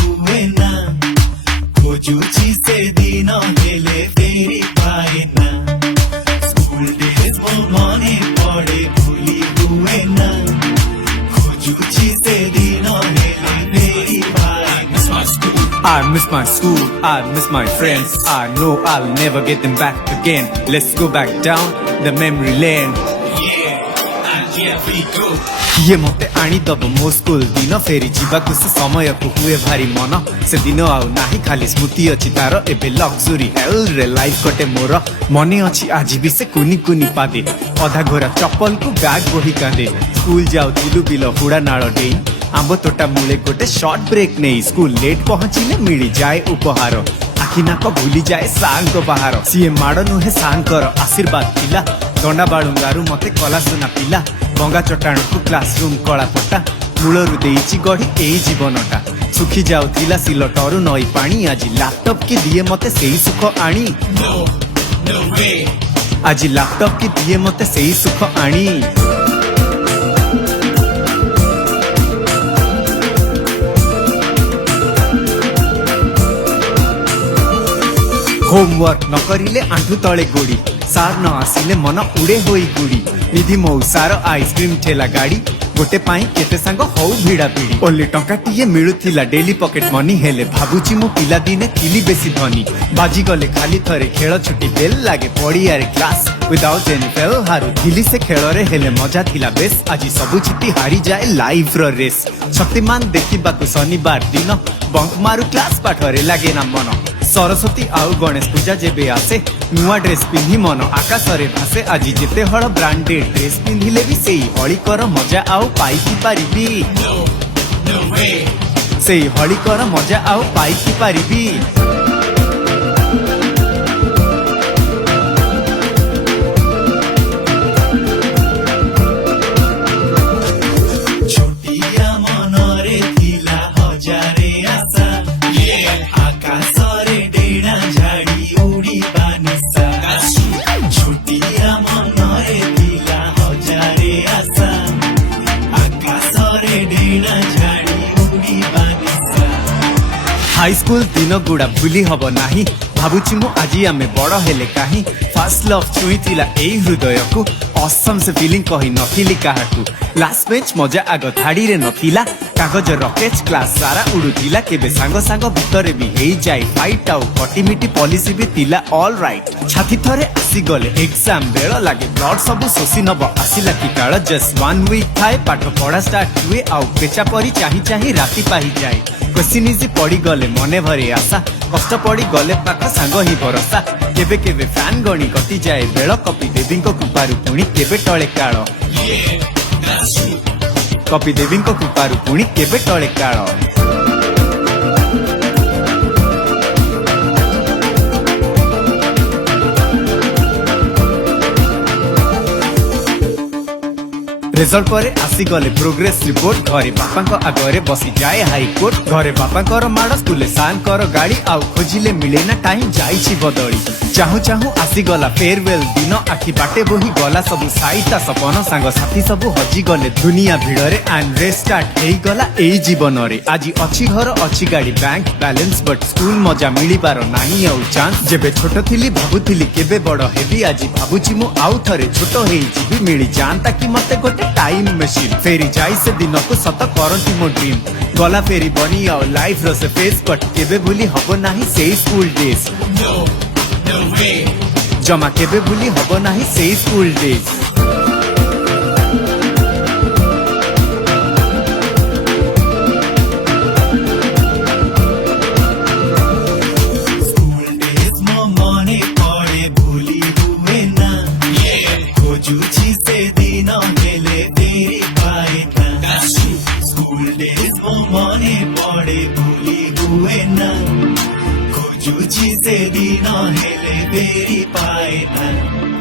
हुए ना खोजुची से दिन हेले फेरि पाएन स्कुल डेज मो मने पड़े भूली हुए ना खोजुची से दिन हेले फेरि पाएन I miss my school, I miss my friends. I know I'll never get them back again. Let's go back down the memory lane. किए मते आनी दब मो स्कूल दिन फेरी जीवाकु से समय को हुए भारी मन से दिन आउ नाही खाली स्मृति अछि तार एबे लग्जरी हेल रे लाइफ कटे मोर मने अछि आज भी से कुनी कुनी पादे अधा घोरा चप्पल को बैग बोही कांदे स्कूल जाउ दिलु बिल हुड़ा नाळ डेई आंब तोटा मूले गोटे शॉर्ट ब्रेक नहीं स्कूल लेट पहुंचिले मिली जाए उपहार आखि नाक भूली जाए सांग बाहर सीए माड़ नुहे सांकर आशीर्वाद पिला दंडा बाळुंगारू मते कला सुना पिला गंगा चट्टाण को क्लासरूम कला पट्टा मूलरू देइछि गढ़ी एई जीवनटा सुखी जाउथिला सिलटरू नई पानी आज लैपटॉप के दिए मते सेई सुख आनी आज लैपटॉप के दिए मते सेई सुख आनी होमवर्क न करिले आंठू तले गोड़ी सार न आसिले मन उड़े होई गुड़ी निधि मौ सार आइसक्रीम ठेला गाड़ी गोटे पाई केते सांग हौ भिड़ा भिड़ी ओली टंका टिए मिलुथिला डेली पॉकेट मनी हेले भाबुची मो पिला दिने थिली बेसी धनी बाजी गले खाली थरे खेल छुट्टी बेल लागे पड़िया रे क्लास विदाउट एनी फेल हारू थिली से खेल रे हेले मजा थिला बेस आज सबु छिटी हारी जाए लाइफ रो रेस शक्तिमान देखिबाकु शनिवार दिन बंक मारू क्लास पाठ रे लागे ना मन सरस्वती आउ गणेश पूजा जेबे आसे नुआ ड्रेस पिंधि मन आकाश रे भासे आज जेते हळ ब्रांडेड ड्रेस पिंधिले भी सेई हळीकर मजा आउ पाई की पारिबी सेई हळीकर मजा आउ पाई की पारिबी छोटिया मनरे थिला हजारे आशा आकाश रे डेडा झाड़ी उड़ी बानिसा छोटिया मनरे थिला हजारे आशा आकाश रे डेडा झाड़ी उड़ी बानिसा हाई स्कूल दिन गुड़ा भूली हब नाही भाबुची मु आजी आमे बड़ हेले काहे फर्स्ट लव छुई थिला एई हृदय को असम से फीलिंग कही नथिली काहाकू लास्ट बेंच मजा आग धाड़ी रे नथिला कागज रकेच क्लास सारा उड़ुथिला केबे सांग सांग भितरे भी हेई जाई फाइट आउ कटिमिटी पॉलिसी भी थिला ऑल राइट छाती थरे आसी गले एग्जाम बेळ लागे ब्लड सब सोसी नब आसिला की काळ जस्ट वन वीक थाए पाठ पढ़ा स्टार्ट हुए आउ पेचा परी चाही चाही राती पाही जाए क्वेश्चन इजी पड़ी गले मने भरे आशा कष्ट पड़ी गले पाख सांग ही भरोसा केबे केबे फैन गणी कटी जाए बेळ कपी देवी को कृपारू पुणी केबे टळे काळ कपी देवी को कृपारू पुणी केबे टळे काळ रिजल्ट पर आसी गले प्रोग्रेस रिपोर्ट घरे बापा आगे बसी जाए हाईकोर्ट घरे बापा माड़ स्कूल सांकर गाड़ी आउ खोजिले मिले ना टाइम जाइछि बदली चाहू चाहू आसी गला फेयरवेल दिन आखि बाटे बोही गला सबु साईता सपन सांग साथी सबु हजी गले दुनिया भिड़रे एंड रेस्टार्ट हेई गला एई जीवन रे आज अछि घर अछि गाड़ी बैंक बैलेंस बट स्कूल मजा मिली पारो नाही आउ चांस जेबे छोट थिली भाबुथिली केबे बड़ हेबी आज भाबुची मु आउ थरे छोट हेई जिबी मिली जानता कि मते गोटे टाइम मशीन फेरी जाई से दिन को सत करती मो ड्रीम गला फेरी बनी आओ लाइफ रो से फेस बट केबे भूली हबो नाही सेई स्कूल डेज जमा केबे भूली हबो नाही सेई स्कूल डेज स्कूल डेज मो मने पड़े भूली हुए ना खोजुची से दिन हेले फेरि पाएन स्कूल डेज मो मने पड़े भूली हुए ना खोजुची से दिन हेले फेरि पाएन